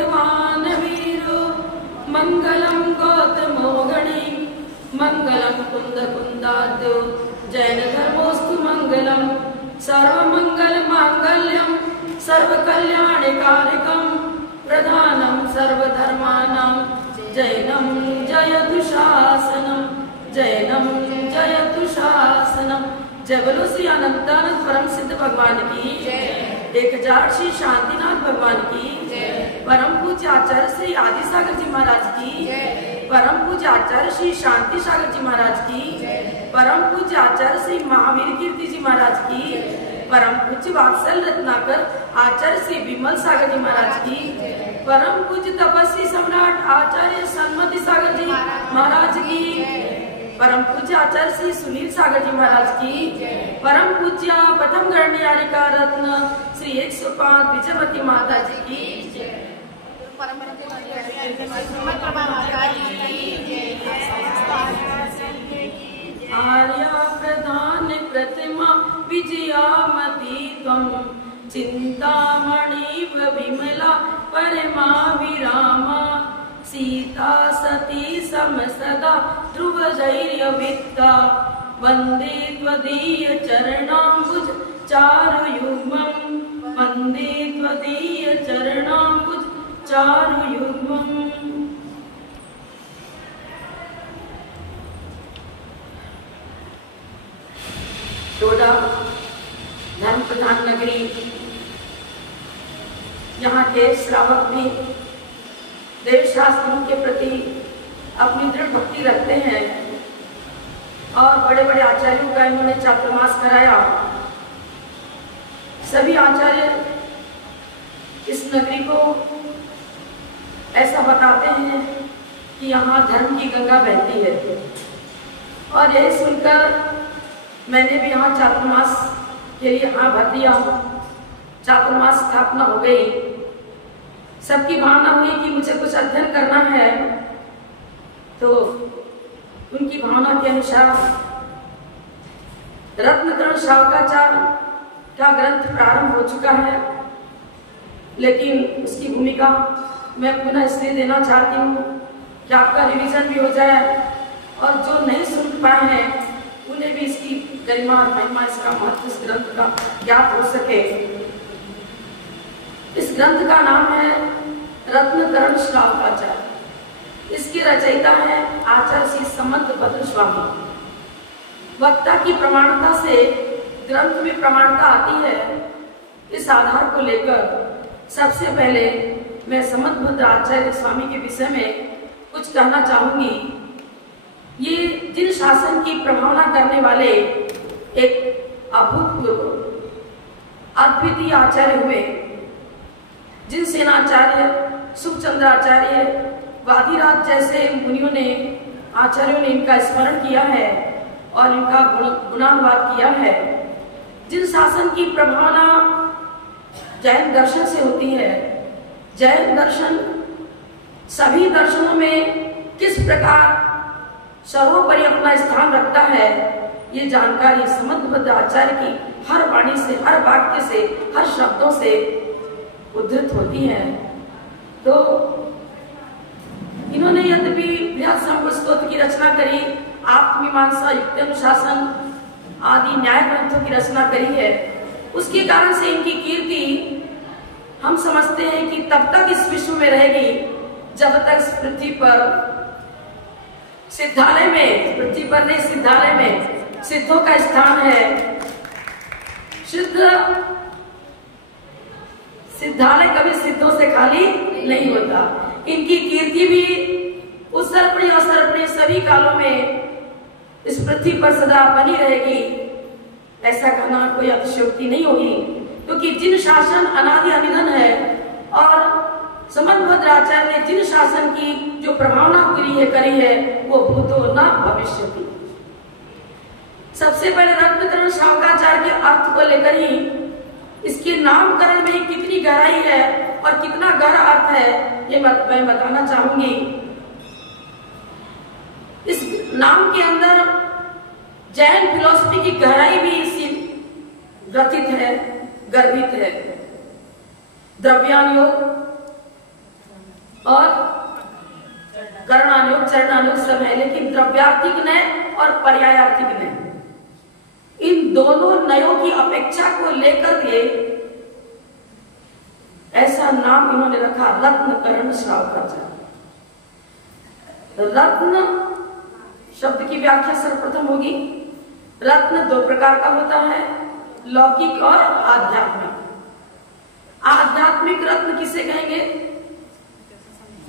सामर्थ्यवान वीरो मंगलम गौतमोगणी मंगलम कुंद कुंदाद्यो जैन धर्मोस्तु मंगलम सर्वमंगल मांगल्यम सर्वकल्याणकारकम प्रधानम सर्वधर्मानां जैनम जयतु शासनम जैनम जयतु शासनम। जय बोलो श्री अनंतानंद परम सिद्ध भगवान की जय। 1000 श्री शांतिनाथ भगवान की जय। परम पूज्य आचार्य श्री आदि सागर जी महाराज की जय। परम पूज्य आचार्य श्री शांति सागर जी महाराज की जय। परम पूज्य आचार्य श्री महावीर कीर्ति जी महाराज की जय। परम पूज्य वात्सल रत्नाकर आचार्य श्री विमल सागर जी महाराज की जय। परम पूज्य तपस्वी सम्राट आचार्य सन्मति सागर जी महाराज की। परम पूज्य आचार्य श्री सुनील सागर जी महाराज की। परम पूज्य प्रथम गणनियारिका रत्न श्री 105 विजयवती माता जी की। आर्या प्रधान प्रतिमा विजयामती त्वं चिंतामणि विमला परमा विरामा सीता सती समसदा ध्रुवधैर्यवित्ता वंदे त्वदीय चरणाम्बुज चारुयुग्मं वंदे त्वदीय चरणाम्बुज चारुयुग्मम्। डोडा धर्म प्रधान नगरी, यहाँ के श्रावक भी देव शास्त्रों के प्रति अपनी दृढ़ भक्ति रखते हैं और बड़े बड़े आचार्यों का इन्होंने चातुर्मास कराया। सभी आचार्य इस नगरी को ऐसा बताते हैं कि यहाँ धर्म की गंगा बहती है और यही सुनकर मैंने भी यहाँ चातुर्मास के लिए हाँ भर दिया। चातुर्मास स्थापना हो गई। सबकी भावना हुई कि मुझे कुछ अध्ययन करना है, तो उनकी भावना के अनुसार रत्नकरण शावकाचार्य का ग्रंथ प्रारंभ हो चुका है, लेकिन उसकी भूमिका मैं पुनः इसलिए देना चाहती हूँ कि आपका रिवीजन भी हो जाए और जो नहीं सुन पाए हैं उन्हें भी इसकी गरिमा और महिमा, इसका महत्व इस ग्रंथ का ज्ञात हो सके। इस ग्रंथ का नाम है रत्नकरण श्रावकाचार्य। इसके रचयिता है आचार्य श्री समंत भद्र स्वामी। वक्ता की प्रमाणता से ग्रंथ में प्रमाणता आती है। इस आधार को लेकर सबसे पहले मैं समंत भद्र आचार्य स्वामी के विषय में कुछ कहना चाहूंगी। ये जिन शासन की प्रभावना करने वाले एक अभूतपूर्व अद्वितीय आचार्य हुए, जिन सेनाचार्य सुखचंद्राचार्य वादिराज जैसे मुनियों ने आचार्यों ने इनका स्मरण किया है और इनका गुणानुवाद किया है। जिन शासन की प्रभावना जैन दर्शन से होती है, जैन दर्शन सभी दर्शनों में किस प्रकार सर्वोपरि अपना स्थान रखता है, ये जानकारी समंत भद्र आचार्य की हर वाणी से, हर वाक्य से, हर शब्दों से उद्धृत होती है। तो इन्होंने यद्यपि बृहत् संपुट स्तोत्र की रचना करी, आत्ममीमांसा, युक्तानुशासन आदि न्याय ग्रंथों की रचना करी है, उसके कारण से इनकी कीर्ति हम समझते हैं कि तब तक इस विश्व में रहेगी जब तक पृथ्वी पर सिद्धालय में, पृथ्वी पर नहीं सिद्धालय में सिद्धों का स्थान है। सिद्धालय कभी सिद्धों से खाली नहीं होता। इनकी कीर्ति भी उस सर्पणी और सर्पणी सभी कालों में इस पृथ्वी पर सदा बनी रहेगी। ऐसा कहना कोई अतिशयोक्ति नहीं होगी, क्योंकि जिन शासन अनादि अनिधन है और समंत भद्र आचार्य ने जिन शासन की जो प्रभावना करी है वो भूतो न भविष्यति। सबसे पहले रत्नकरण शावकाचार्य के अर्थ को लेकर ही इसके नामकरण में कितनी गहराई है और कितना गहरा अर्थ है ये मैं बताना चाहूंगी। इस नाम के अंदर जैन फिलॉसफी की गहराई भी इसी ग्रथित है, गर्भित है। द्रव्यान योग, और कर्णानुयोग चरणानुयोग सब है, लेकिन द्रव्यार्थिक नय और पर्यायार्थिक नय, इन दोनों नयों की अपेक्षा को लेकर के ऐसा नाम इन्होंने रखा रत्नकरण श्रावकाचार्य। रत्न शब्द की व्याख्या सर्वप्रथम होगी। रत्न दो प्रकार का होता है, लौकिक और आध्यात्मिक। आध्यात्मिक रत्न किसे कहेंगे?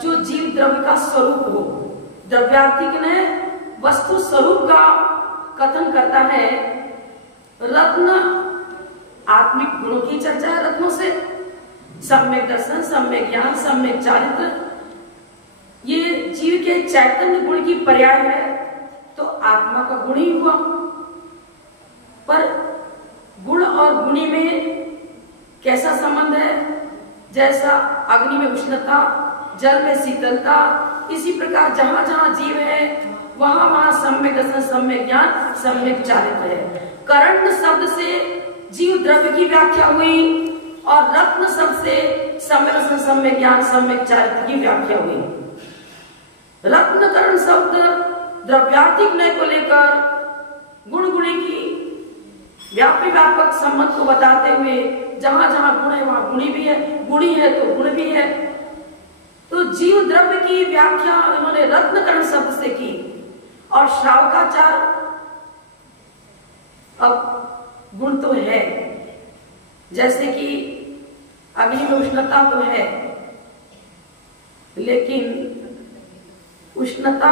जो जीव द्रव्य का स्वरूप हो। द्रव्यार्थिक ने वस्तु स्वरूप का कथन करता है। रत्न आत्मिक गुणों की चर्चा है रत्नों से, सम्यक दर्शन, सम्यक ज्ञान, सम्यक चारित्र, ये जीव के चैतन्य गुण की पर्याय है, तो आत्मा का गुण ही हुआ। पर गुण और गुणी में कैसा संबंध है? जैसा अग्नि में उष्णता, जल में शीतलता, इसी प्रकार जहां जहां जीव है वहां वहां सम्यक दर्शन, सम्यक ज्ञान, सम्यक चारित्र है। करण शब्द से जीव द्रव्य की व्याख्या हुई और रत्न शब्द से सम्यक दर्शन, सम्यक ज्ञान, सम्यक चारित्र की व्याख्या हुई। रत्नकरण शब्द द्रव्यार्थिक नय को लेकर गुण गुणी की व्यापी व्यापक संबंध को बताते हुए जहां जहां गुण है वहां गुणी भी है, गुणी है तो गुण भी है। तो जीव द्रव्य की व्याख्या इन्होंने रत्नकरण शब्द से की। और श्रावकाचार्य, अब गुण तो है, जैसे कि अग्नि में उष्णता तो है, लेकिन उष्णता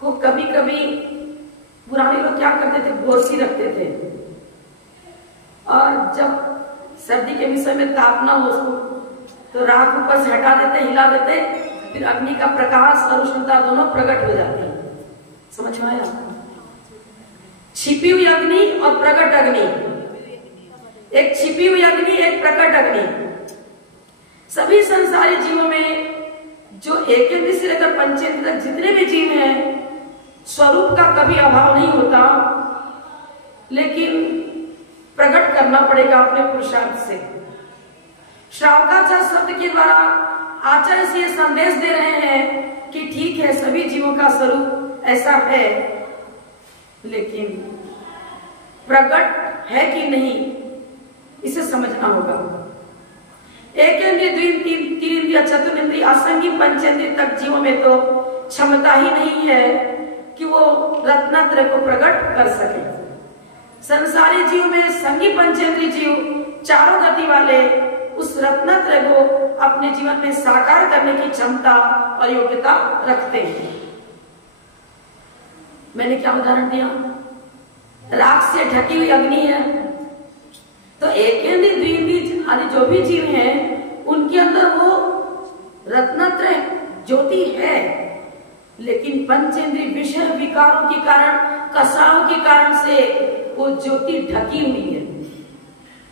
को कभी कभी पुराने लोग क्या करते थे, गोरसी रखते थे, और जब सर्दी के विषय में तापना हो उसको तो राख ऊपर से हटा देते, हिला देते, फिर अग्नि का प्रकाश और उष्णता दोनों प्रकट हो जाती है। समझ में आया? छिपी हुई अग्नि और प्रकट अग्नि, एक छिपी हुई अग्नि, एक प्रकट अग्नि। सभी संसारी जीवों में जो एक इंद्रिय से लेकर पंचेंद्रिय तक जितने भी जीव हैं, स्वरूप का कभी अभाव नहीं होता, लेकिन प्रकट करना पड़ेगा अपने पुरुषार्थ से। श्रावकाचार्य शब्द के द्वारा आचार्य से यह संदेश दे रहे हैं कि ठीक है, सभी जीवों का स्वरूप ऐसा है, लेकिन प्रकट है कि नहीं इसे समझना होगा। एक इंद्रिय, तीन इंद्रिय, चतुर्इंद्रिय, असंगी पंचेंद्रिय तक जीवों में तो क्षमता ही नहीं है कि वो रत्नत्रय को प्रकट कर सके। संसारी जीव में संगी पंचेंद्रिय जीव चारों गति वाले उस रत्नत्रय को अपने जीवन में साकार करने की क्षमता और योग्यता रखते हैं। मैंने क्या उदाहरण दिया? राख से ढकी हुई अग्नि है, तो एक इंद्रिय, द्विइंद्रिय आदि जो भी जीव हैं, उनके अंदर वो रत्नत्रय ज्योति है, लेकिन पंचेंद्रिय विषय विकारों के कारण, कसाओं के कारण से वो ज्योति ढकी हुई है,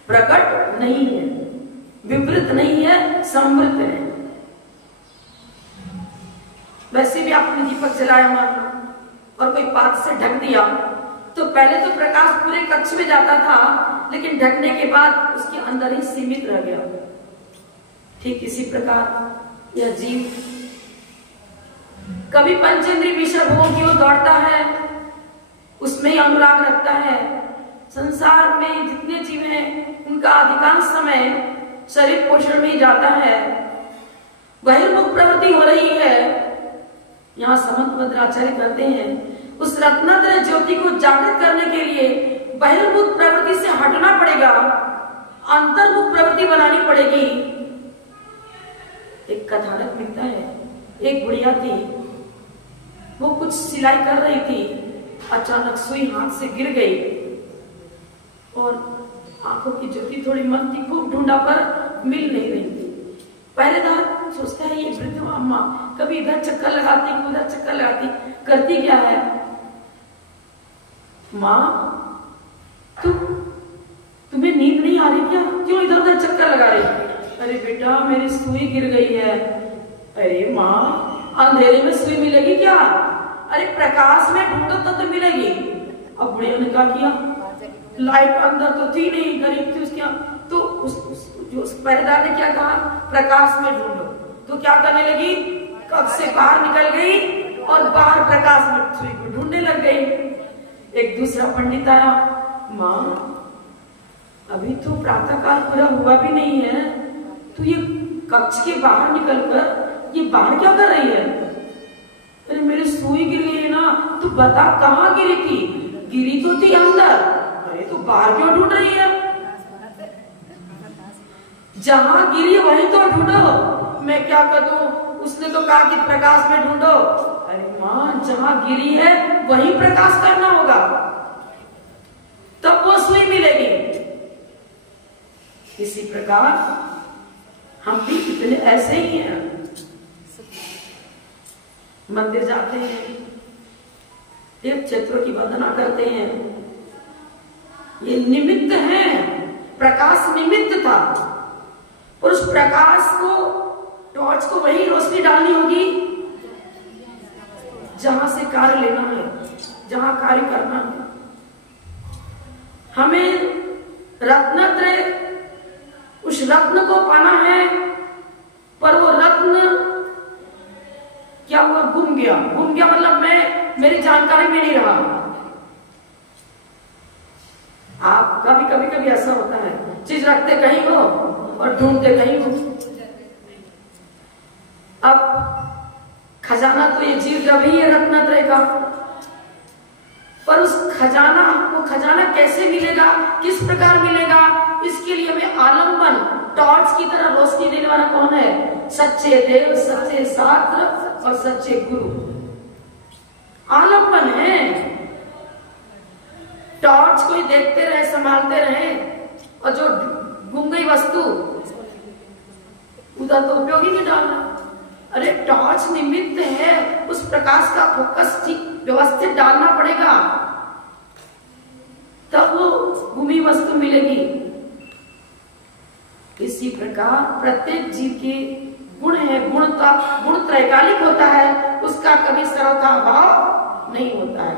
प्रकट नहीं है, विवृत नहीं है, संवृत है। वैसे भी आपने दीपक जलाया मान लो और कोई पात से ढक दिया, तो पहले तो प्रकाश पूरे कक्ष में जाता था, लेकिन ढकने के बाद उसके अंदर ही सीमित रह गया। ठीक इसी प्रकार यह जीव कभी पंचेंद्रिय विषय भोग की ओर दौड़ता है, उसमें ही अनुराग रखता है। संसार में जितने जीव हैं उनका अधिकांश समय शरीर पोषण में ही जाता है, बहिर्मुख प्रवृत्ति हो रही है। यहाँ समंत भद्राचार्य कहते हैं उस रत्नत्रय ज्योति को जागृत करने के लिए बहिर्मुख प्रवृत्ति से हटना पड़ेगा, अंतर्मुख प्रवृत्ति बनानी पड़ेगी। एक कथानक मिलता है, एक बुढ़िया थी, वो कुछ सिलाई कर रही थी, अचानक सुई हाथ से गिर गई और आंखों की ज्योति थोड़ी मंद थी, खूब ढूंढा पर मिल नहीं रही थी। पहरेदार सोचता है ये वृद्ध अम्मा कभी इधर चक्कर लगाती, कभी उधर चक्कर लगाती, करती क्या है? माँ तुम्हें नींद नहीं आ रही क्या? क्यों इधर उधर चक्कर लगा रही? अरे बेटा मेरी सुई गिर गई है। अरे माँ अंधेरे में सुई मिलेगी क्या? अरे प्रकाश में ढूंढो तो मिलेगी। अब बुढ़िया ने क्या किया, लाइट अंदर तो थी नहीं, गरीब थी उसके, तो उस पहरेदार ने क्या कहा, प्रकाश में ढूंढो। तो क्या करने लगी, कक्ष से बाहर निकल गई और बाहर प्रकाश में सुई को ढूंढने लग गई। एक दूसरा पंडित आया, माँ अभी तो प्रातः काल पूरा हुआ भी नहीं है, तो ये कक्ष के बाहर निकलकर ये बाहर क्या कर रही है? अरे मेरी सुई गिर गई है ना, तू बता कहाँ गिरी थी? गिरी तो थी अंदर, अरे तू बाहर क्यों ढूंढ रही है? जहां गिरी वहीं तो ढूंढो, मैं क्या करूं? उसने तो कहा कि प्रकाश में ढूंढो। अरे मां, जहां गिरी है वहीं प्रकाश करना होगा, तब वो सुई मिलेगी। इसी प्रकार हम भी कितने ऐसे ही हैं, मंदिर जाते हैं, एक क्षेत्रों की वंदना करते हैं, ये निमित्त है, प्रकाश निमित्त था, और उस प्रकाश को, टॉर्च को वही रोशनी डालनी होगी जहां से कार्य लेना है, जहां कार्य करना है। हमें रत्नत्रय, उस रत्न को पाना है, पर वो रत्न क्या हुआ, गुम गया। गुम गया मतलब मेरी जानकारी में नहीं रहा। आप कभी ऐसा होता है, चीज रखते कहीं हो और ढूंढते कहीं हो। अब खजाना तो ये जीव द्रव्य ही है रत्नत्रय का, पर उस खजाना, वो खजाना कैसे मिलेगा, किस प्रकार मिलेगा, इसके लिए हमें आलम्बन, टॉर्च की तरह रोशनी देने वाला कौन है? सच्चे देव, सच्चे शास्त्र और सच्चे गुरु। आलम्बन है। टॉर्च कोई देखते रहे, संभालते रहे, और जो गुम गई वस्तु उधर तो उपयोगी नहीं डालना। अरे टॉर्च निमित्त है, उस प्रकाश का फोकस ठीक व्यवस्थित डालना पड़ेगा, तब वो गुमी वस्तु मिलेगी। इसी प्रकार प्रत्येक जीव के गुण है, गुण त्रैकालिक होता है, उसका कभी सर्वथा भाव नहीं होता है।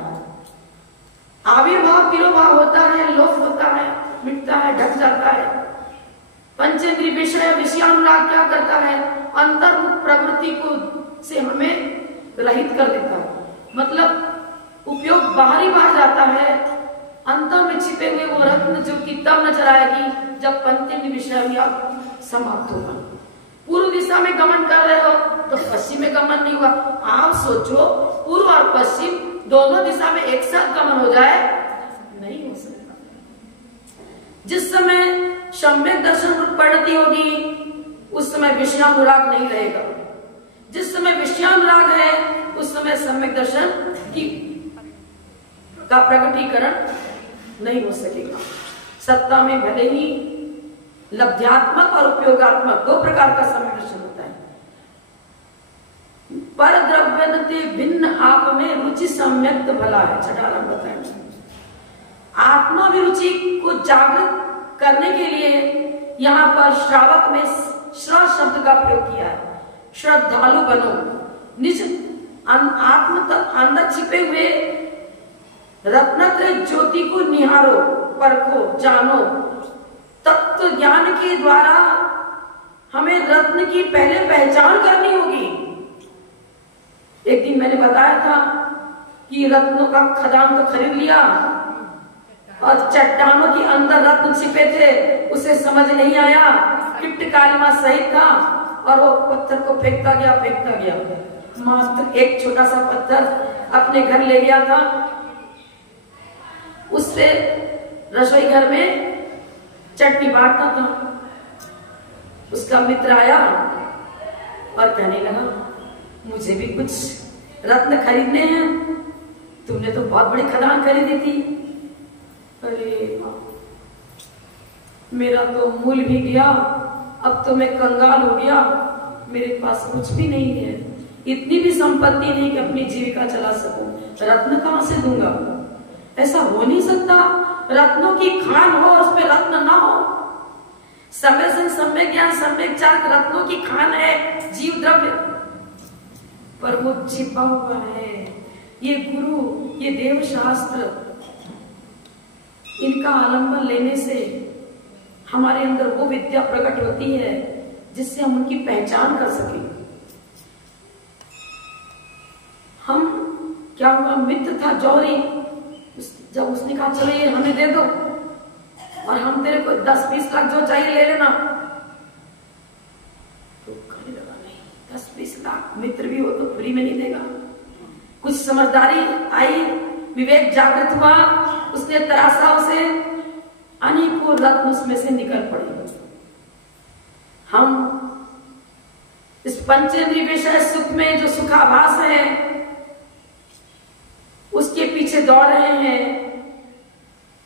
आविर्भाव तिरोभाव होता है, लोप होता है, मिटता है, ढक जाता है। पंचेंद्रिय विषय, विषयानुराग क्या करता है? अंतर्मुख प्रवृत्ति को से हमें रहित कर देता है, मतलब उपयोग बाहरी बाहर जाता है। अंतर में छिपेंगे वो रत्न, जो कि तब नजर आएगी जब पंचेंद्रिय विषय समाप्त होगा। पूर्व दिशा में गमन कर रहे हो तो पश्चिम में गमन नहीं हुआ। आप सोचो, पूर्व और पश्चिम दोनों दिशा में एक साथ गमन हो जाए, नहीं हो सकता। जिस समय सम्यक दर्शन परिणति होगी, उस समय विषयानुराग नहीं रहेगा। जिस समय विषयानुराग है, उस समय सम्यक दर्शन का प्रकटीकरण नहीं हो सकेगा। सत्ता में भले ही लब्ध्यात्मक और उपयोगात्मक दो प्रकार का सम्यक दर्शन होता है। पर द्रव्यते भिन्न आप में रुचि सम्यक्त भला है, छठारह बताएंगे। आत्माभिरुचि को जागृत करने के लिए यहाँ पर श्रावक में श्र शब्द का प्रयोग किया है। श्रद्धालु बनो, निज आत्म अंदर छिपे हुए रत्नत्रय ज्योति को निहारो, परखो, जानो। तत्व ज्ञान के द्वारा हमें रत्न की पहले पहचान करनी होगी। एक दिन मैंने बताया था कि रत्नों का खदान तो खरीद लिया और चट्टानों के अंदर रत्न छिपे थे, उसे समझ नहीं आया, किप्ट कालिमा सहित था, और वो पत्थर को फेंकता गया। मात्र एक छोटा सा पत्थर अपने घर ले गया था। उससे रसोई घर में चटनी बांटता था। उसका मित्र आया और कहने लगा, मुझे भी कुछ रत्न खरीदने हैं, तुमने तो बहुत बड़ी खदान खरीदी थी। अरे मेरा तो मूल भी गया, अब तो मैं कंगाल हो गया, मेरे पास कुछ भी नहीं है, इतनी भी संपत्ति नहीं कि अपनी जीविका चला सकूं, रत्न कहां से दूंगा? ऐसा हो नहीं सकता। रत्नों की खान हो और उसमें रत्न ना हो। समय से सम्यक ज्ञान, सम्यक चार्क रत्नों की खान है, जीव द्रव्य, पर वो छिपा हुआ है। ये गुरु, ये देव शास्त्र, इनका आलंबन लेने से हमारे अंदर वो विद्या प्रकट होती है जिससे हम उनकी पहचान कर सकें। क्या हुआ, मित्र था जौहरी, जब उसने कहा चलो ये हमें दे दो और हम तेरे को 10-20 लाख जो चाहिए ले लेना, तो कहने लगा नहीं 10-20 लाख मित्र भी हो तो फ्री में नहीं देगा। कुछ समझदारी आई, विवेक जागृत हुआ, उसने तराशा उसे, अनेकों रत्न उसमें से निकल पड़े। हम इस पंचेंद्रिय विषय सुख में जो सुखाभास है उसके पीछे दौड़ रहे हैं।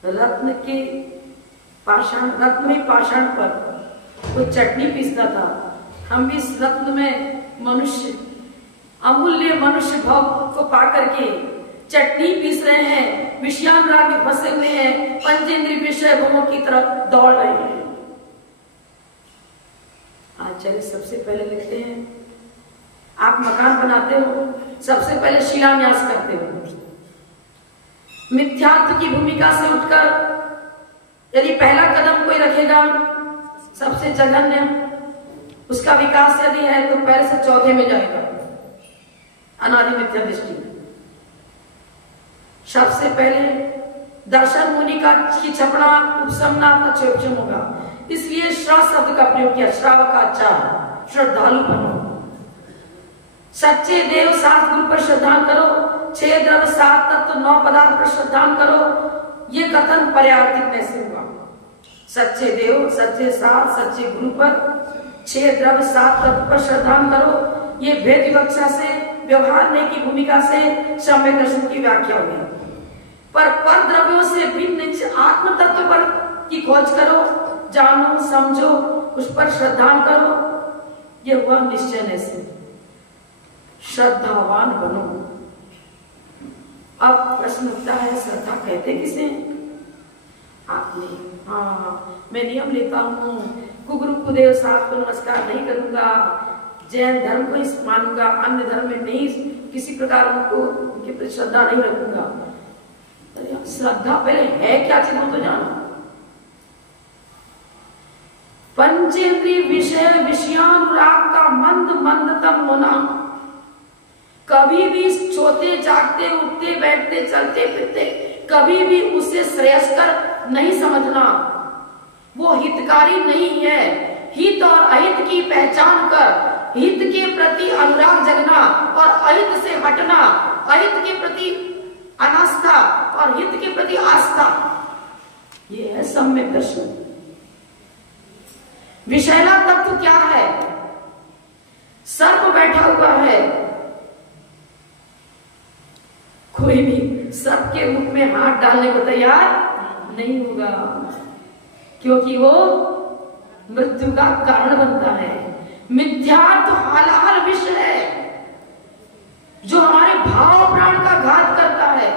रत्न के पाषाण, रत्न में पाषाण पर कोई चटनी पीसता था, हम भी इस रत्न में मनुष्य, अमूल्य मनुष्य भाव को पाकर के चटनी पीस रहे हैं, विषयानुराग में फंसे हुए हैं, पंचेंद्रिय विषय भोगों की तरफ दौड़ रहे हैं। आचार्य सबसे पहले लिखते हैं, आप मकान बनाते हो, सबसे पहले शिलान्यास करते हो। मिथ्यात्व की भूमिका से उठकर यदि पहला कदम कोई रखेगा, सबसे जघन्य, उसका विकास यदि है तो पहले से चौथे में जाएगा, अनादि मिथ्या दृष्टि। सबसे पहले दर्शन मुनि का की छपना उपशमना तक्षोक्षम होगा, इसलिए श्रा शब्द का प्रयोग किया, श्रावकाचार, श्रद्धालु बनो, सच्चे देव 7 गुरु पर श्रद्धा करो, 6 द्रव्य 7 तत्व 9 पदार्थ पर श्रद्धा करो। ये कथन पर्यावर्तित में से हुआ, सच्चे देव, सच्चे साथ, सच्चे गुरु पर 6 द्रव्य 7 तत्व पर श्रद्धा करो। ये भेद विवक्षा से, व्यवहार ने की भूमिका से सम्यक दर्शन की व्याख्या हुई। पर द्रव्यों से भिन्न आत्म तत्व पर की खोज करो, जानो, समझो, उस पर श्रद्धा करो। ये हुआ निश्चय से, श्रद्धावान बनो। अब प्रश्न उठता है, श्रद्धा कहते किसे? आपने, हाँ मैं नियम लेता हूँ, कुगुरु कुदेव साथ को नमस्कार नहीं करूंगा, जैन धर्म को ही मानूंगा, अन्य धर्म में नहीं, किसी प्रकार उनको उनके प्रति श्रद्धा नहीं रखूंगा। श्रद्धा पहले है क्या चीज हो तो जानो। पंचेंद्रिय विषय विषयानुराग का मंद मंदतम होना, कभी भी सोते जागते उठते बैठते चलते फिरते कभी भी उसे श्रेयस्कर नहीं समझना, वो हितकारी नहीं है। हित और अहित की पहचान कर हित के प्रति अनुराग जगना और अहित से हटना, अहित के प्रति अनास्था और हित के प्रति आस्था, ये है सम्यक दर्शन। विषैला तत्व क्या है? सर्प बैठा हुआ है, कोई भी सर्प के मुख में हाथ डालने को तैयार नहीं होगा, क्योंकि वो मृत्यु का कारण बनता है। मिथ्यात्व हलाल विष है जो हमारे भाव प्राण का घात करता है।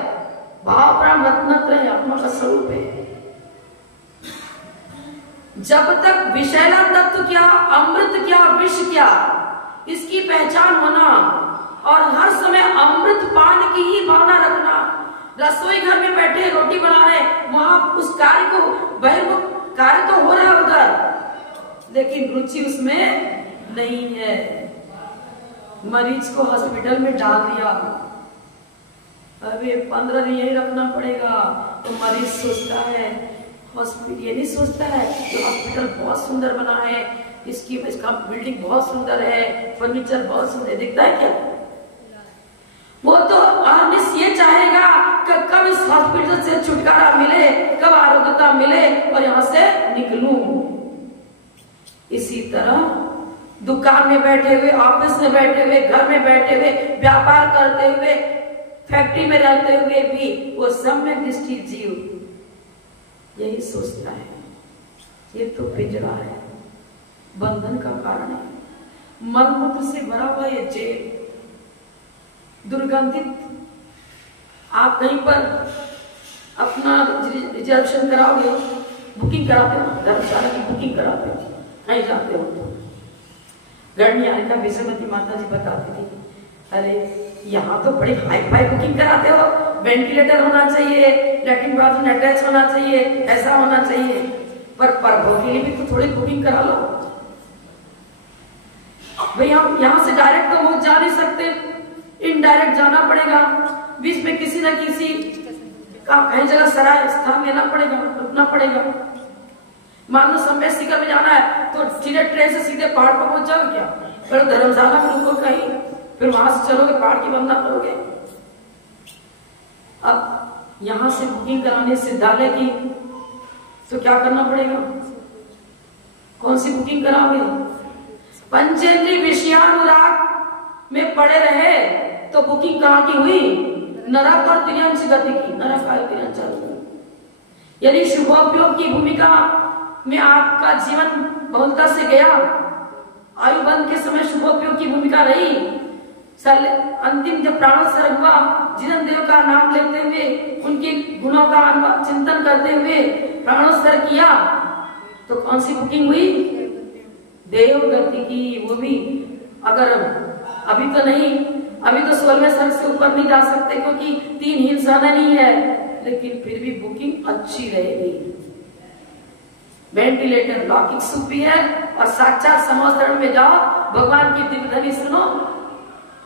भाव प्राण रत्नत्र है, आत्मा का स्वरूप है। जब तक विषैला तत्व क्या, अमृत क्या, विष क्या, इसकी पहचान होना और हर समय अमृत पान की ही भावना रखना। रसोई घर में बैठे रोटी बना रहे, वहां उस कार्य को, बहिर्मुख कार्य तो हो रहा है उधर, लेकिन रुचि उसमें नहीं है। मरीज को हॉस्पिटल में डाल दिया, अभी 15 दिन यही रखना पड़ेगा, तो मरीज सोचता है, हॉस्पिटल ये नहीं सोचता है कि हॉस्पिटल बहुत सुंदर बना है, इसका बिल्डिंग बहुत सुंदर है, फर्नीचर बहुत सुंदर, दिखता है क्या? वो तो अहर्निश ये चाहेगा कि कब इस हॉस्पिटल से छुटकारा मिले, कब आरोग्यता मिले और यहां से निकलूं। इसी तरह दुकान में बैठे हुए, ऑफिस में बैठे हुए, घर में बैठे हुए, व्यापार करते हुए, फैक्ट्री में रहते हुए भी वो सम्यक दृष्टि जीव यही सोचता है, ये तो पिंजरा है, बंधन का कारण है, मलमूत्र से भरा हुआ ये जेल, दुर्गंधित। आप कहीं पर अपना रिजर्वेशन कराओगे, बुकिंग कराते हो, धर्मशाला की बुकिंग कराते हो, कहीं जाते हो तो गणियारिका विजयमती माता जी बताती थी, अरे यहाँ तो बड़ी हाई फाई बुकिंग कराते हो, वेंटिलेटर होना चाहिए, लैट्रिन बाथरूम अटैच होना चाहिए, ऐसा होना चाहिए, पर प्रभु के लिए भी तो थोड़ी बुकिंग करा लो भाई। हम यहाँ से डायरेक्ट तो वो जा नहीं सकते, इनडायरेक्ट जाना पड़ेगा। बीच में किसी न किसी का कहीं जगह सराय स्थान लेना पड़ेगा, रुकना पड़ेगा। मान लो समय शिखर में जाना है तो सीधे ट्रेन से सीधे पहाड़ पर पहुंच जाओगे क्या? फिर धर्मशाला में रुको कहीं, फिर वहां से चलोगे, पहाड़ की वंदना करोगे। अब यहां से बुकिंग कराने सिद्धालय की तो क्या करना पड़ेगा? कौन सी बुकिंग कराओगे? पंचेंद्रिय विषयानुराग में पड़े रहे तो बुकिंग कहाँ की हुई? नरक और तिर्यंश गति की, नरक आयु तिर्यंश आयु। यदि शुभोपयोग की भूमिका में आपका जीवन बहुलता से गया, आयु बंद के समय शुभोपयोग की भूमिका रही, अंतिम जब प्राणोत्सर्ग हुआ, जिन देव का नाम लेते हुए उनके गुणों का चिंतन करते हुए प्राणोत्सर्ग किया, तो कौन सी बुकिंग हुई? देव गति की। वो भी अगर अभी तो नहीं, अभी तो 16वें सर्ग से ऊपर नहीं जा सकते क्योंकि 3 हिंसा नहीं है, लेकिन फिर भी बुकिंग अच्छी रहेगी। वेंटिलेटर लौकिक सुख भी है और साक्षात समोस्तरण में जाओ, भगवान की दिव्य ध्वनि सुनो,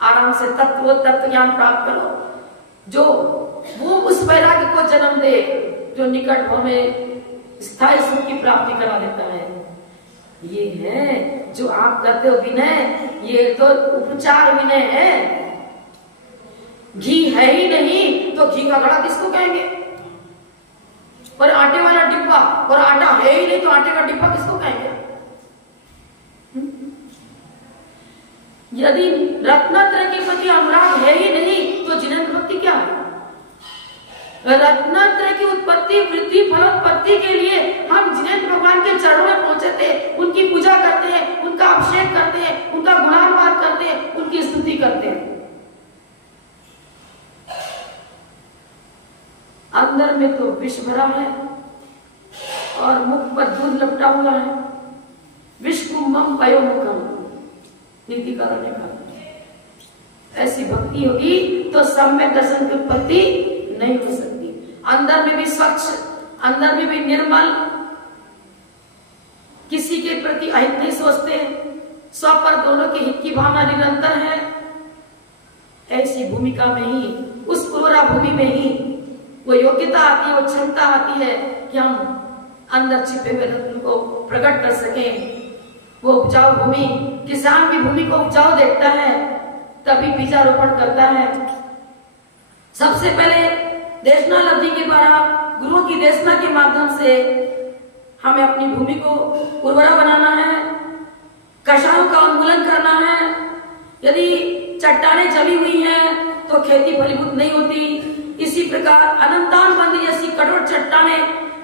आराम से तत्व ज्ञान प्राप्त करो, जो वो उस वैराग्य को जन्म दे जो निकट हमें स्थायी सुख की प्राप्ति करा देता है। ये है जो आप करते हो विनय, ये तो उपचार विनय है। घी है ही नहीं तो घी का घड़ा किसको कहेंगे? और आटे वाला डिब्बा, और आटा है ही नहीं तो आटे का डिब्बा किसको कहेंगे? यदि रत्नत्रय के प्रति अनुराग है ही नहीं तो जिनेंद्र भक्ति क्या है? रत्नत्रय की उत्पत्ति वृद्धि फलोत्पत्ति के लिए हम जिनेंद्र भगवान के चरणों में पहुंचे थे, उनकी पूजा करते हैं, उनका अभिषेक करते हैं, उनका गुणानुवाद करते हैं, उनकी स्तुति करते हैं। अंदर में तो विष भरा है और मुख पर दूध लपटा हुआ है। विष कुंभम पयो मुखम, नीतिकारों ने कहा। ऐसी भक्ति होगी तो सम्यक दर्शन की उत्पत्ति नहीं हो सकती। अंदर में भी स्वच्छ, अंदर में भी निर्मल, किसी के प्रति अहित नहीं सोचते, स्व पर दोनों के हित की भावना निरंतर है। ऐसी भूमिका में ही, उस उर्वरा भूमि में ही वो योग्यता आती है, वो क्षमता आती है कि हम अंदर छिपे हुए रत्न को प्रकट कर सकें। वो उपजाऊ भूमि, किसान भी भूमि को उपजाऊ देखता है तभी बीजारोपण करता है। सबसे पहले देशना लब्धि के द्वारा, गुरुओं की देशना के माध्यम से हमें अपनी भूमि को उर्वरा बनाना है, कषायों का उन्मूलन करना है। यदि चट्टानें जमी हुई हैं तो खेती फलीभूत नहीं होती। इसी प्रकार अनंतान बंदी जैसी कठोर चट्टानें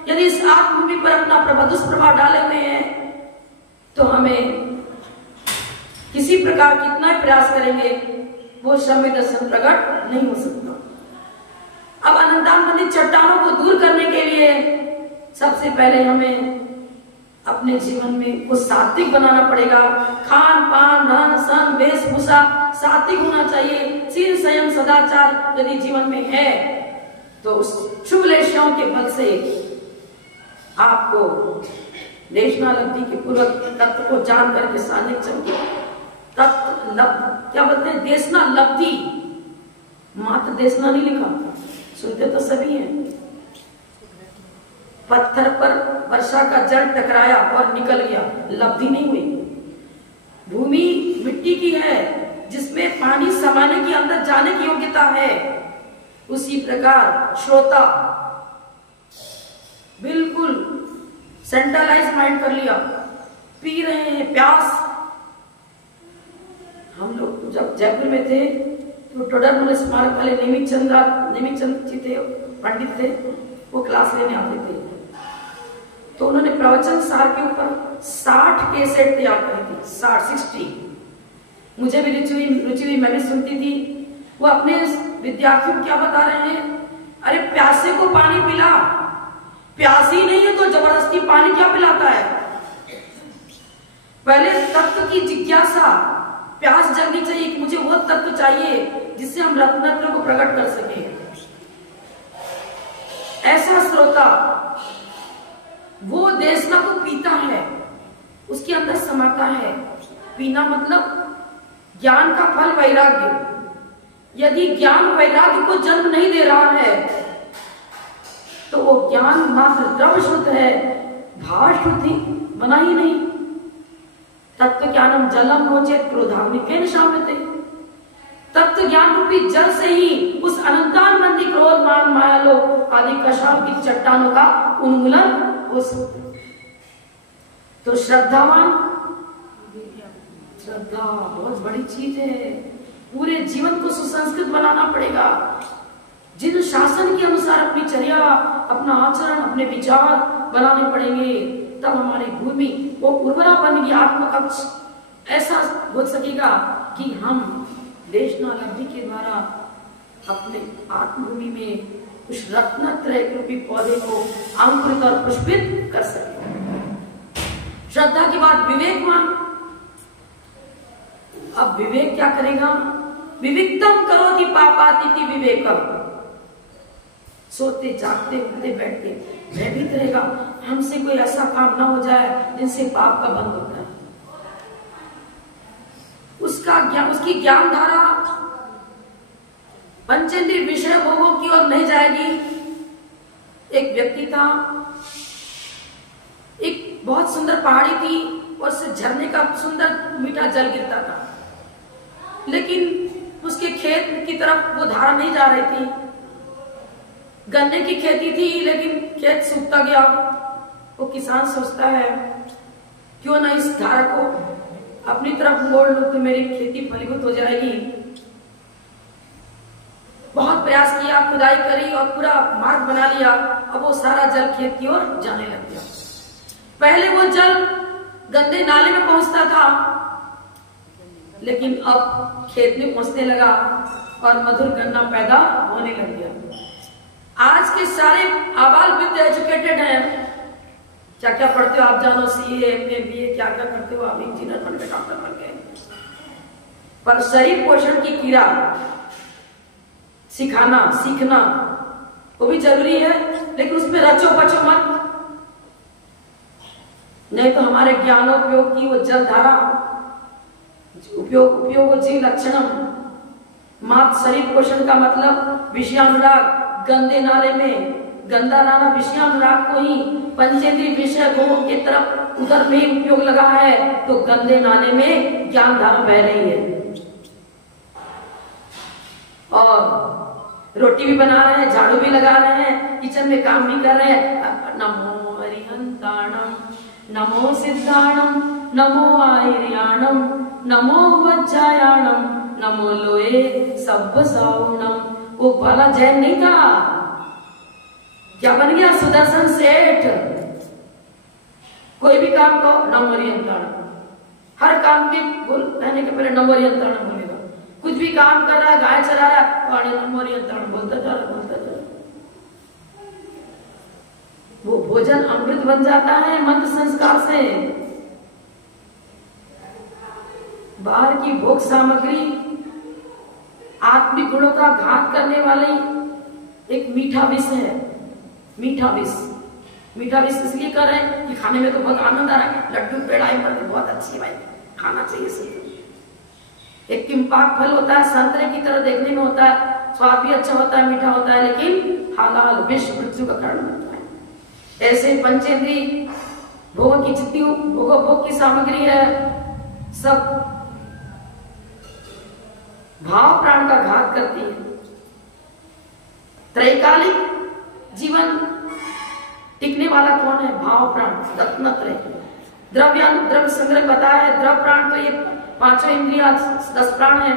यदि इस आत्मभूमि पर अपना दुष्प्रभाव डाले हुए हैं तो हमें किसी प्रकार कितना प्रयास करेंगे वो सम्यक दर्शन प्रकट नहीं हो सकता। अब अनंतान बंदी चट्टानों को दूर करने के लिए सबसे पहले हमें अपने जीवन में कुछ सात्विक बनाना पड़ेगा। खान पान रहन सहन वेशभूषा सात्विक होना चाहिए। शील संयम सदाचार यदि जीवन में है तो उस शुभ लेशाओं के बल से आपको देशना लब्धि के पूर्वक तत्व को जान करके सानिध्य के तत्व लब्ध क्या बोलते हैं? देशना लब्धि, मात्र देशना नहीं लिखा, सुनते तो सभी हैं। पत्थर पर वर्षा का जल टकराया और निकल गया, लब्धि नहीं हुई। भूमि मिट्टी की है जिसमें पानी समाने की, अंदर जाने की योग्यता है। उसी प्रकार श्रोता बिल्कुल सेंट्रलाइज माइंड कर लिया, पी रहे हैं, प्यास। हम लोग जब जयपुर में थे तो टोडरमल स्मारक वाले निमित चंद जी थे, पंडित थे, वो क्लास लेने आते थे। तो उन्होंने प्रवचन सार के ऊपर 60 कैसेट तैयार करी थी, 60 मुझे भी रुचि हुई, मैं भी सुनती थी। वो अपने विद्यार्थियों को क्या बता रहे हैं? अरे प्यासे को पानी पिला, प्यास ही नहीं है तो जबरदस्ती पानी क्या पिलाता है? पहले तत्व की जिज्ञासा, प्यास जगनी चाहिए कि मुझे वो तत्व चाहिए जिससे हम रत्नत्र को प्रकट कर सके। ऐसा श्रोता वो देशना को पीता है, उसके अंदर समाता है। पीना मतलब ज्ञान का फल वैराग्य। यदि ज्ञान वैराग्य को जन्म नहीं दे रहा है तो वो ज्ञान मात्र द्रव्य शुद्ध है, भाव शुद्धि बना ही नहीं। तत्व ज्ञानम जलम नोचेत क्रोधाग्निकेन शाम्यते। तत्व ज्ञान रूपी जल से ही उस अनंतानंदी क्रोध मान माया लोभ आदि कषायों की चट्टानों का उन्मूलन हो सकता है। तो श्रद्धावान, श्रद्धा बहुत बड़ी चीज है। पूरे जीवन को सुसंस्कृत बनाना पड़ेगा। जिन शासन के अनुसार अपनी चर्या, अपना आचरण, अपने विचार बनाने पड़ेंगे, तब हमारी भूमि वो उर्वरा बनेगी, आत्मकक्ष ऐसा हो सकेगा कि हम देशनालब्धि के द्वारा अपने आत्मभूमि में उस रत्नत्रय रूपी पौधे को अंकुरित और पुष्पित कर सके। श्रद्धा के बाद विवेकवान। अब विवेक क्या करेगा? विविक्तम करोति पापातिथि विवेकम। सोते जागते उठते बैठते भयभीत रहेगा, हमसे कोई ऐसा काम ना हो जाए जिनसे पाप का बंध होता है। उसका ज्ञान, उसकी ज्ञान धारा पंचेंद्रिय विषय भोगों की ओर नहीं जाएगी। एक व्यक्ति था, एक बहुत सुंदर पहाड़ी थी और उससे झरने का सुंदर मीठा जल गिरता था, लेकिन उसके खेत की तरफ वो धारा नहीं जा रही थी। गन्ने की खेती थी लेकिन खेत सूखता गया। वो किसान सोचता है क्यों ना इस धारा को अपनी तरफ मोड़ लूं तो मेरी खेती फलीभूत हो जाएगी। बहुत प्रयास किया, खुदाई करी और पूरा मार्ग बना लिया। अब वो सारा जल खेत की ओर जाने लग गया। पहले वो जल गंदे नाले में पहुंचता था, लेकिन अब खेत में पहुंचने लगा और मधुर गन्ना पैदा होने लग गया। आज के सारे आबाल वृद्ध एजुकेटेड हैं, क्या क्या पढ़ते हो आप जानो, सीए, एमए, बीए, क्या क्या करते हो आप, इंजीनियर बन गए, डॉक्टर बन गए, पर शरीर पोषण की क्रिया सिखाना सीखना वो भी जरूरी है, लेकिन उसमें रचो बचो मत, नहीं तो हमारे ज्ञानोपयोग की वो जल धारा उपयोग जीव लक्षणम। मात्र शरीर पोषण का मतलब विषयानुराग, गंदे नाले में गंदा नाला विषयानुराग को ही पंचेंद्रिय विषय भोगों की तरफ उधर में उपयोग लगा है, तो गंदे नाले में ज्ञान धारा बह रही है। और रोटी भी बना रहे हैं, झाड़ू भी लगा रहे हैं, किचन में काम भी कर रहे हैं। नमो हरिहंताणम, नमो सिद्धाणम, नमो आयर्याणम, नमो वज्रायाणम, नमो लोए सब्ब साउणम। वो वाला जैन नहीं था, क्या बन गया? सुदर्शन सेठ। कोई भी काम को नमो हरिहंताणम, हर काम के कहने के पहले नमो हरिहंताणम बोलेगा। कुछ भी काम कर रहा है, गाय चला रहा है, नमो हरिहंताणम बोलता जा रहा। वो भोजन अमृत बन जाता है मंत्र संस्कार से। बाहर की भोग सामग्री आत्मिक गुणों का घात करने वाली एक मीठा विष है। मीठा विष इसलिए कर रहे हैं कि खाने में तो बहुत आनंद आ रहा है, लड्डू पेड़ाई मर्द बहुत अच्छी है भाई, खाना चाहिए सब। एक किम्पाक फल होता है, संतरे की तरह देखने में होता है, स्वाद भी अच्छा होता है, मीठा होता है, लेकिन हालाल विष मृत्यु का कारण बनता है। ऐसे पंचेंद्रिय भोग की जितनी भोग की सामग्री है सब भाव प्राण का घात करती है। त्रैकालिक जीवन टिकने वाला कौन है? भाव प्राण, रत्नत्रय। द्रव्य संग्रह बताया है, द्रव प्राण तो ये पांचों इंद्रिया 10 प्राण है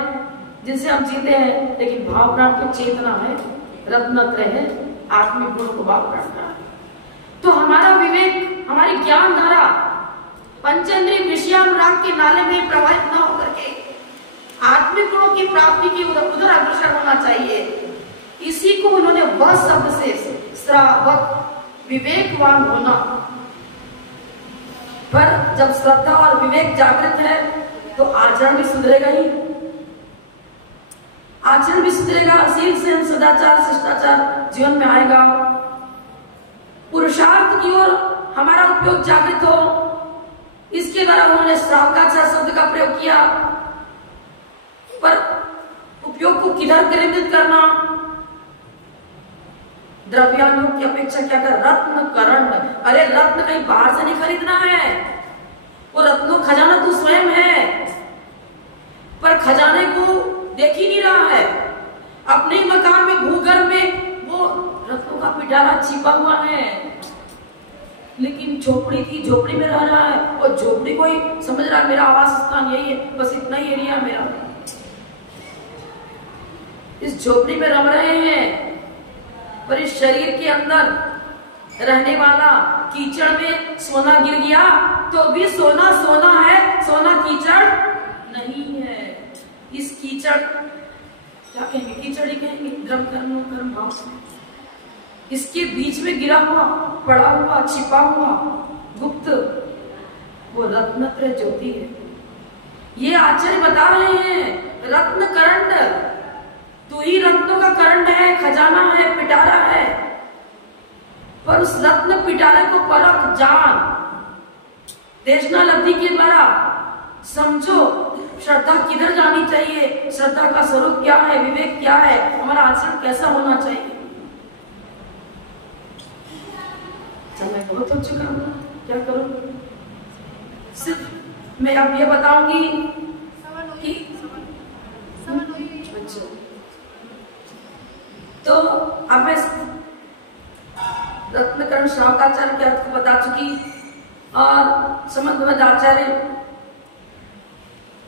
जिनसे हम जीते हैं, लेकिन भाव प्राण तो चेतना है, रत्नत्रय है, आत्मिक गुण को भाव प्राण का है। तो हमारा विवेक, हमारी ज्ञान धारा पंचेंद्रिय विषयानुराग के नाले में प्रवाहित न होकर के आत्मिक गुणों की प्राप्ति की उधर अग्रसर होना चाहिए। इसी को उन्होंने वह शब्द से श्रावक, विवेकवान होना। पर जब श्रद्धा और विवेक जागृत है तो आचरण भी सुधरेगा ही, आचरण भी सुधरेगा, शील से सदाचार शिष्टाचार जीवन में आएगा। पुरुषार्थ की ओर हमारा उपयोग जागृत हो, इसके द्वारा उन्होंने श्रावकाचार शब्द का प्रयोग किया। पर उपयोग को किधर केंद्रित करना? द्रव्यानुयोग की अपेक्षा क्या कर? रत्न करण। अरे रत्न कहीं बाहर से नहीं खरीदना है, वो रत्नों खजाना तू स्वयं है, पर खजाने को देख ही नहीं रहा है। अपने ही मकान में भूगर्भ में वो रत्नों का पिटारा छिपा हुआ है, लेकिन झोपड़ी थी, झोपड़ी में रह रहा है, और झोपड़ी को ही समझ रहा है मेरा आवास स्थान यही है, बस इतना ही एरिया मेरा। इस झोपड़ी में रम रहे हैं, पर इस शरीर के अंदर रहने वाला कीचड़ में सोना गिर गया तो भी सोना सोना है, सोना कीचड़ नहीं है। इस कीचड़ क्या कहेंगे? कीचड़ ही कहेंगे, द्रव्य कर्म कर्म भाव से। इसके बीच में गिरा हुआ, पड़ा हुआ, छिपा हुआ गुप्त वो रत्नत्रय ज्योति है। ये आचार्य बता रहे हैं रत्न करंड, तू ही रत्नों का करंड है, खजाना है, पिटारा है। पर उस रत्न पिटारे को परख जान, देशना लब्धि के द्वारा समझो श्रद्धा किधर जानी चाहिए, श्रद्धा का स्वरूप क्या है, विवेक क्या है, हमारा आचरण कैसा होना चाहिए। मैं बहुत हो चुका हूँ, क्या करूं? सिर्फ मैं अब ये बताऊंगी कि अच्छा, तो अब मैं रत्नकर्ण श्रावकाचार्य के अर्थ को बता चुकी, और समन्वय आचार्य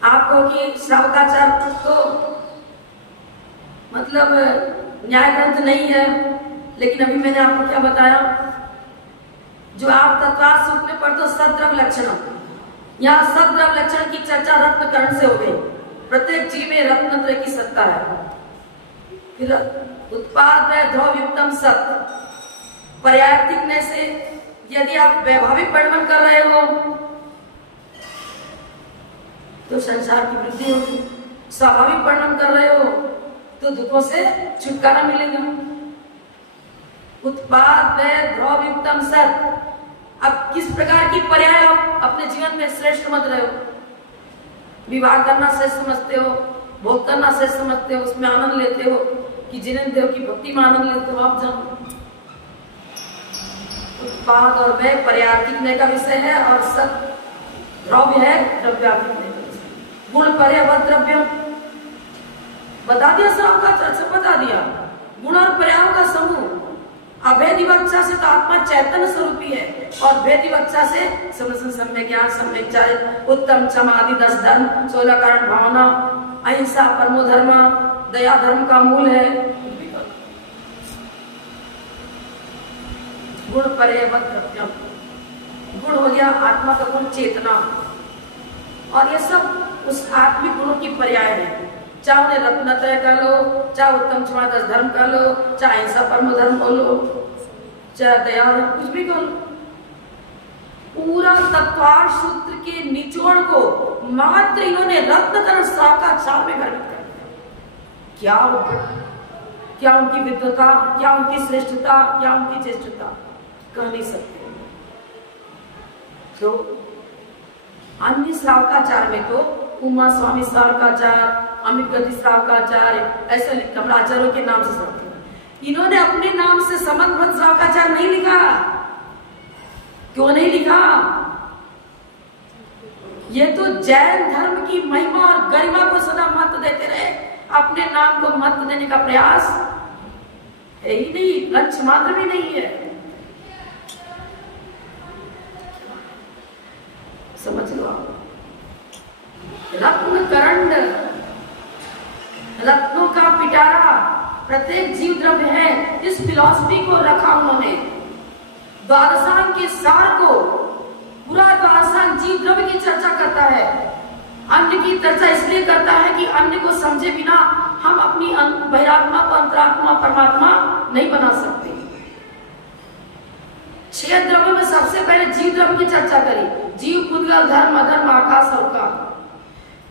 आपको कि श्रावकाचार्य तो मतलब न्याय ग्रंथ नहीं है, लेकिन अभी मैंने आपको क्या बताया, जो आप तत्वार्थ सूत्र में पढ़ते हो सद्रव्य लक्षण, यहाँ सद्रव्य लक्षण की चर्चा रत्नकर्ण से हो गई। प्रत्येक जीव में रत्नत्रय की सत्ता है। फिर उत्पाद है ध्रुवयुक्तम सत्य, पर्यायतिकने से यदि आप वैभाविक परिणमन कर रहे हो तो संसार की वृद्धि होगी, स्वाभाविक परिणमन कर रहे हो तो दुखों से छुटकारा मिलेगा। उत्पाद है ध्रुवयुक्तम सत्य। अब किस प्रकार की पर्याय आप अपने जीवन में श्रेष्ठ समझ रहे हो? विवाह करना श्रेष्ठ समझते हो, भोग करना श्रेष्ठ समझते हो, उसमें आनंद लेते हो, कि जिन्हें देव की भक्ति में आनंद लेते हो, आप जानो। उत्पाद और व्यय पर्यार्थिक नय का विषय है, और सत द्रव्य है द्रव्यार्थिक नय का विषय। गुण पर्यावत द्रव्य बता दिया, सबका चर्चा बता दिया। गुण और पर्याय का समूह। अभेदिवक्षा से तो आत्मा चैतन्य स्वरूपी है, और भेदिवक्षा से सम्यक ज्ञान, सम्यक चारित्र, उत्तम समाधि 10 धर्म, 16 कारण भावना, अहिंसा परमो धर्म, दया धर्म का मूल है। गुण पर्यावत द्रव्यम, गुण हो गया आत्मा का गुण चेतना, और ये सब उस आत्मिक गुणों की पर्याय है। चाहे उन्हें रत्नत्रय कर लो, चाहे उत्तम क्षमा 10 धर्म कर लो, चाहे अहिंसा परम धर्म कर लो, चाहे दया कुछ भी कर लो। पूरा तत्वार्थ सूत्र के निचोड़ को मात्र इन्होंने रत्नकर्ण श्रावकाचार्य में गर्भित कर दिया। क्या उनकी विद्वता, क्या उनकी श्रेष्ठता, क्या उनकी ज्येष्ठता, कह नहीं सकते। तो अन्य श्रावकाचार्य में तो उमा स्वामी श्रावकाचार्य, अमित गति श्रावकाचार्य, ऐसे कमलाचार्यों के नाम से समझते हैं। इन्होंने अपने नाम से समन्वत श्रावकाचार्य नहीं लिखा। क्यों नहीं लिखा? ये तो जैन धर्म की महिमा और गरिमा को सदा महत्व देते रहे, अपने नाम को महत्व देने का प्रयास है ही नहीं, लक्ष्य मात्र भी नहीं है। समझ लो आप। रत्न करंड, रत्नों का पिटारा प्रत्येक जीव द्रव्य है। इस फिलॉसफी को रखा उन्होंने। द्वादशांग के सार को, पूरा द्वादशांग जीव द्रव्य की चर्चा करता है। अन्य की चर्चा इसलिए करता है कि अन्य को समझे बिना हम अपनी बहिरात्मा को अंतरात्मा परमात्मा नहीं बना सकते। 6 द्रव्य में सबसे पहले जीव द्रव्य की चर्चा करी। जीव, पुद्गल, धर्म, अधर्म, आकाश और काल।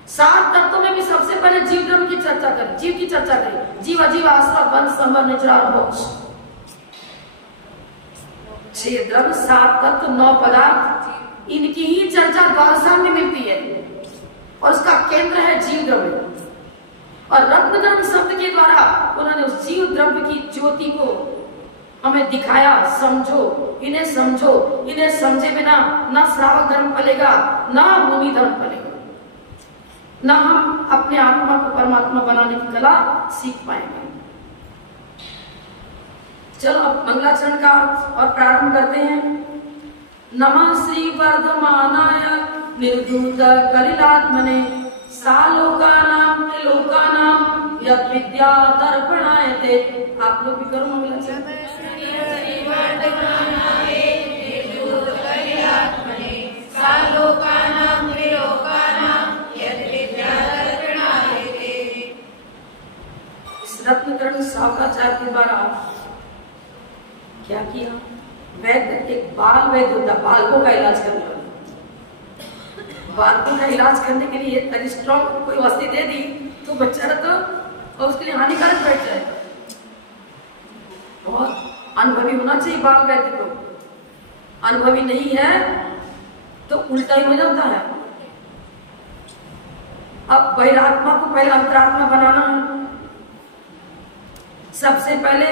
7 तत्वों में भी सबसे पहले जीव द्रव्य की चर्चा करी, जीव की चर्चा करी। जीव, अजीव, आश्रय, बंध, संभव, निचरा और मोक्ष। 6 द्रव्य, 7 तत्व, 9 पदार्थ, इनकी ही चर्चा द्वादशांग में मिलती है, और उसका केंद्र है जीव द्रव्य। और रत्नकरण शब्द के द्वारा उन्होंने उस जीव द्रव्य की ज्योति को हमें दिखाया। समझो, इन्हें समझो, इन्हें समझे बिना ना श्रावक धर्म पलेगा, ना मुनि धर्म पलेगा, ना हम अपने आत्मा को परमात्मा बनाने की कला सीख पाएंगे। चलो अब मंगलाचरण का और प्रारंभ करते हैं। नमः श्री वर्धमानाय निर्धूत कलिलात्मने सालोकानां त्रिलोकानां यद् विद्या दर्पणायते। आप लोग भी करो मंगलाचरण। इस रत्नकरण शाखाचार्य के द्वारा क्या किया? वैद्य, एक बाल वैद्य होता, बालकों का इलाज करने वाला। बालकों का इलाज करने के लिए एरिस्ट्रॉल कोई वस्तु दे दी तो बच्चा तो और उसके लिए हानिकारक बैठ जाएगा। बहुत अनुभवी होना चाहिए बाल वैद्य को। अनुभवी नहीं है तो उल्टा ही हो जाता है। अब बहिरात्मा को पहले अंतरात्मा बनाना है। सबसे पहले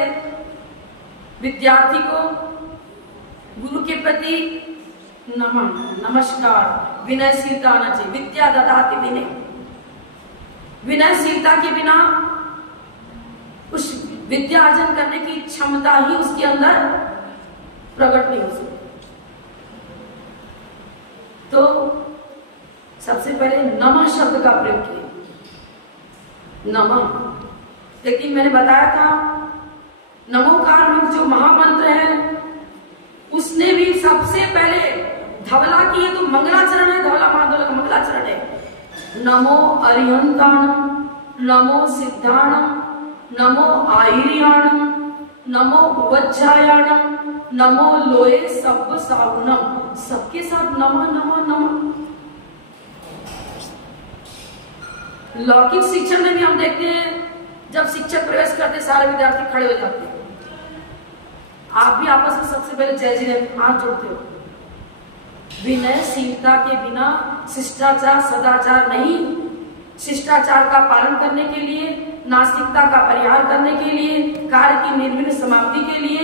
विद्यार्थी को गुरु के प्रति नमन, नमस्कार, विनयशीलता आना चाहिए। विद्या ददाति विनय। विनयशीलता के बिना उस विद्या अर्जन करने की क्षमता ही उसके अंदर प्रकट नहीं हो सकती। तो सबसे पहले नमः शब्द का प्रयोग किया। नमः, लेकिन मैंने बताया था नमोकार मंत्र जो महामंत्र है उसने भी सबसे पहले धवला की है, तो मंगलाचरण है। धवला महाधवला का मंगलाचरण है। नमो अरिहंताणम, नमो सिद्धाणम, नमो आयरियाणम, नमो वज्रायाणम, नमो लोए सब सावुनम। सबके साथ नमः नमः नमः। लौकिक शिक्षण में भी हम देखते हैं जब शिक्षक प्रवेश करते सारे विद्यार्थी खड़े हो जाते हैं। आप भी आपस में सबसे पहले जय जय हाथ जोड़ते हो। विनयशीलता के बिना शिष्टाचार सदाचार नहीं। शिष्टाचार का पालन करने के लिए, नास्तिकता का परिहार करने के लिए, कार्य की निर्विघ्न समाप्ति के लिए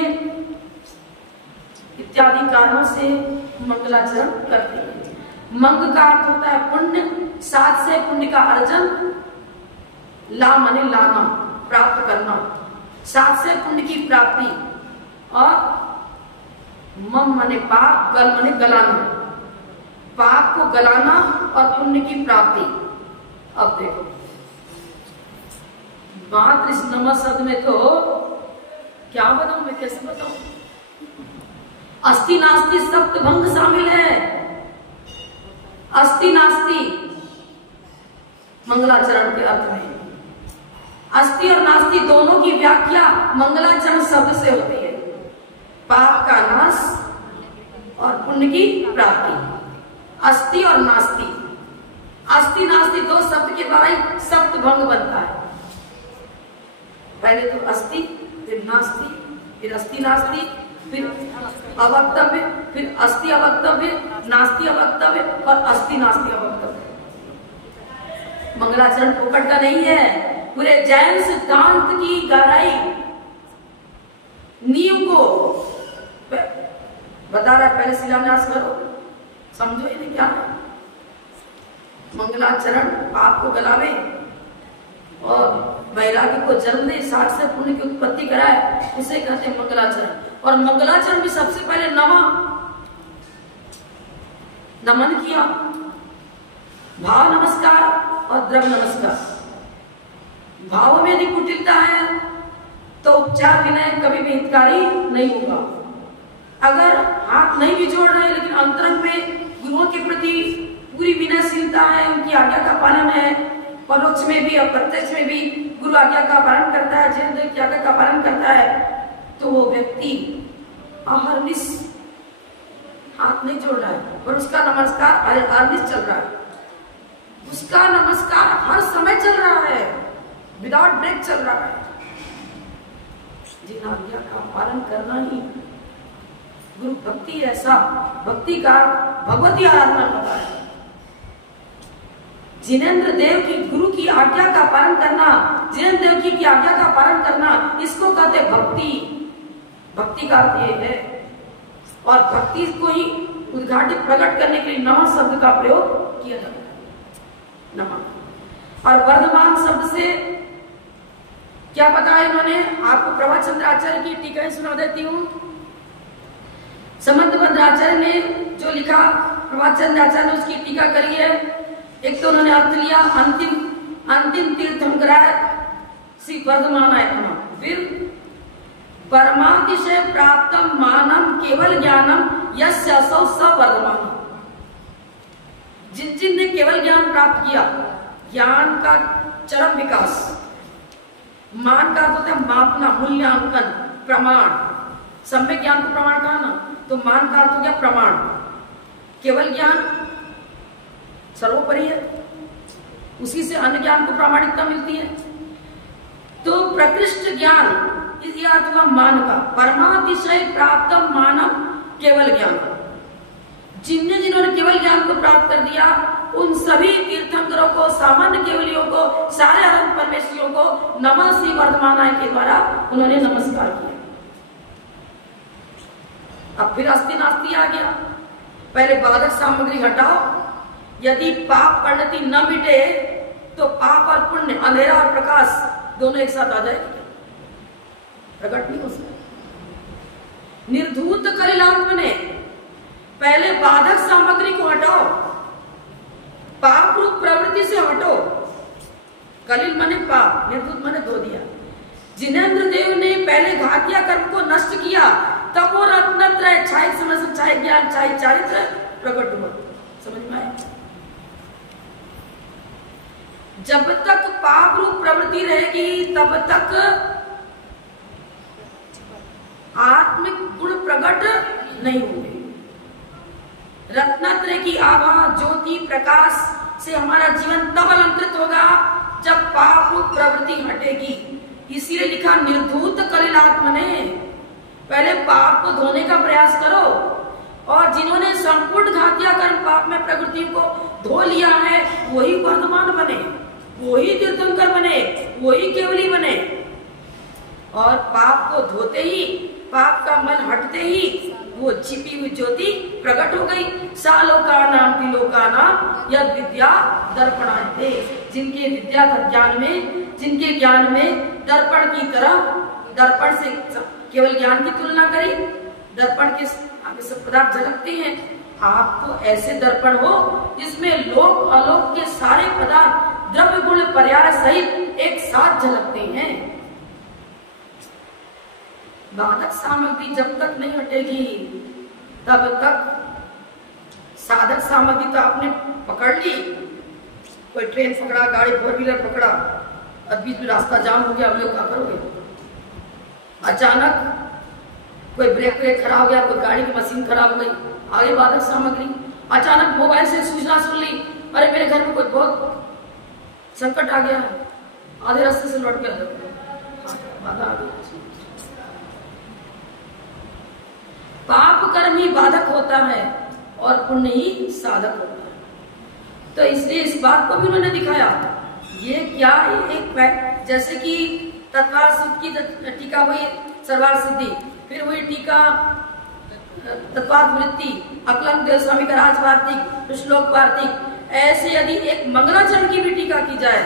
इत्यादि कारणों से मंगलाचरण करते हैं। मंग का अर्थ होता है पुण्य, साथ से पुण्य का अर्जन। ला माने लाना, प्राप्त करना, साथ से पुण्य की प्राप्ति। और मम माने पाप, गल माने गलाना, पाप को गलाना और पुण्य की प्राप्ति। अब देखो मात्र इस नमः शब्द में तो क्या बताऊं मैं, कैसे बताऊं? अस्ति नास्ति सप्त भंग शामिल है। अस्ति नास्ति मंगलाचरण के अर्थ में अस्ति और नास्ति दोनों की व्याख्या मंगलाचरण शब्द से होती है। पाप का नाश और पुण्य की प्राप्ति। अस्ति और नास्ति, अस्ति नास्ति दो शब्द के द्वारा ही सप्त भंग बनता है। पहले तो अस्ति, फिर नास्ति, फिर अस्ति नास्ति, फिर अवक्तव्य, फिर अस्ति अवक्तव्य, नास्ति अवक्तव्य और अस्ति नास्ति अवक्तव्य। मंगलाचरण फोकट का नहीं है, पूरे जैन सिद्धांत की गहराई नींव को बता रहा है। पहले शिलान्यास करो, समझो ये क्या है। मंगलाचरण पाप को गलावे और वैराग्य को जन्म दे, साठ से पुण्य की उत्पत्ति कराए, उसे कहते हैं मंगलाचरण। और मंगलाचरण भी सबसे पहले नमन किया, भाव नमस्कार और द्रव्य नमस्कार। भाव में यदि कुटिलता है तो उपचार विनय कभी भी हितकारी नहीं होगा। अगर हाथ नहीं भी जोड़ रहे लेकिन अंतरंग में गुरुओं के प्रति पूरी विनयशीलता है, उनकी आज्ञा का पालन है, परोक्ष में भी और प्रत्यक्ष में भी गुरु आज्ञा का पालन करता है, जैन देव की आज्ञा का पालन करता है, तो वो व्यक्ति अहर्निश हाथ नहीं जोड़ रहा है और उसका नमस्कार अहर्निश चल रहा है। उसका नमस्कार हर समय चल रहा है, विदाउट ब्रेक चल रहा है। जिन आज्ञा का पालन करना ही गुरु भक्ति, ऐसा भक्ति का भगवती आराधना होता है। जिनेंद्र देव की गुरु की आज्ञा का पालन करना जिनेंद्र देव की आज्ञा का पालन करना, इसको कहते भक्ति। भक्ति का अर्थ ये है, और भक्ति को ही उद्घाटित प्रकट करने के लिए नमः शब्द का प्रयोग किया जाता है। नमः और वर्धमान शब्द से क्या बताया इन्होंने, आपको प्रभाचंद्र आचार्य की टीका सुना देती हूँ। समंत भद्राचार्य ने जो लिखा, प्रभाचंद्र आचार्य ने उसकी टीका करी है। एक तो उन्होंने अर्थ लिया, अंतिम तीर्थंकराय श्री वर्धमानाय नमः। फिर परमातिशय प्राप्त मानम केवल ज्ञानम यस्य असौ स वर्धमान। जिन ने केवल ज्ञान प्राप्त किया, ज्ञान का चरम विकास, मान का अर्थ होता है मापना, मूल्यांकन, प्रमाण। सम्यक ज्ञान को प्रमाण कहा ना, तो मान का अर्थ हो गया प्रमाण। केवल ज्ञान सर्वोपरि है, उसी से अन्य ज्ञान को प्रामाणिकता मिलती है। तो प्रकृष्ट ज्ञान इस अर्थ हुआ मान का। परमातिशय प्राप्त मानव केवल ज्ञान। जिन्होंने केवल ज्ञान को प्राप्त कर दिया, उन सभी तीर्थंकरों को, सामान्य केवलियों को, सारे अनंत परमेश्वरियों को नमः श्री वर्धमानाय के द्वारा उन्होंने नमस्कार किया। अब फिर अस्ति नास्ति आ गया। पहले बाधक सामग्री हटाओ, यदि पाप परिणति न मिटे तो पाप और पुण्य, अंधेरा और प्रकाश दोनों एक साथ आ जाएंगे, प्रकट नहीं हो सकता। निर्धूत कलिलात्म ने पहले बाधक सामग्री को हटाओ, पाप रूप प्रवृत्ति से हटो। कलिल मने पाप, निर्धूत मने धो दिया। जिनेंद्र देव ने पहले घातिया कर्म को नष्ट किया, तब वो रत्नत्रय, चाहे समझ, चाहे ज्ञान, चाहे चारित्र प्रकट हुआ। समझ में आया? जब तक पाप रूप प्रवृत्ति रहेगी, तब तक आत्मिक गुण प्रकट नहीं होंगे। रत्नत्रय की आभा, ज्योति, प्रकाश से हमारा जीवन तब अलंकृत होगा जब पाप रूप प्रवृत्ति हटेगी। इसीलिए लिखा निर्धूत कलिलात्म ने, पहले पाप को धोने का प्रयास करो। और जिन्होंने संपूर्ण घातिया कर्म पाप में प्रवृत्तियों को धो लिया है, वही वर्धमान बने, वही तीर्थंकर बने, वही केवली बने। और पाप को धोते ही, पाप का मन हटते ही वो छिपी हुई ज्योति प्रकट हो गई। सालोका नाम तिलोका नाम यद विद्या दर्पणाते। जिनके विद्या ज्ञान में, जिनके ज्ञान में दर्पण की तरह, दर्पण से केवल ज्ञान की तुलना करी, दर्पण के आगे सब पदार्थ झलकते हैं। आपको ऐसे दर्पण हो जिसमें लोक अलोक के सारे पदार्थ द्रव्य गुण पर्याय सहित एक साथ झलकते हैं। बाधक सामग्री जब तक नहीं हटेगी, तब तक साधक सामग्री तो आपने पकड़ ली। कोई ट्रेन पकड़ा, गाड़ी 4 व्हीलर पकड़ा, अब बीच में रास्ता जाम हो गया, अब लोग क्या करोगे? अचानक कोई ब्रेक खराब हो गया, कोई गाड़ी की मशीन खराब हो गई, आगे बाधक सामग्री। अचानक मोबाइल से सूचना सुन ली, अरे मेरे घर में कोई बहुत संकट आ गया है, आधे रास्ते से लौट गया, बाधा आ गई। पाप कर्म ही बाधक होता है और पुण्य ही साधक होता है। तो इसलिए इस बात को भी उन्होंने दिखाया। ये क्या एक, जैसे कि तत्वार सिद्ध की टीका हुई सर्वार सिद्धि, फिर वही टीका तत्वार्थ वृत्ति, अकलंक देव स्वामी का राजवार्तिक, श्लोक वार्तिक, ऐसे यदि एक मंगलाचरण की भी टीका की जाए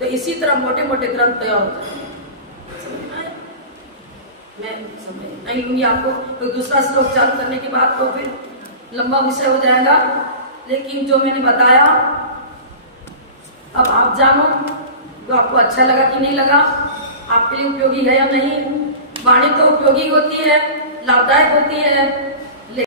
तो इसी तरह मोटे मोटे ग्रंथ तैयार होते हैं। मैं समझ नहीं लूंगी आपको, तो दूसरा श्लोक चालू करने के बाद तो फिर लंबा विषय हो जाएगा। लेकिन जो मैंने बताया अब आप जानो, तो आपको अच्छा लगा कि नहीं लगा, आपके लिए उपयोगी है या नहीं। वाणी तो उपयोगी होती है, लाभदायक होती है,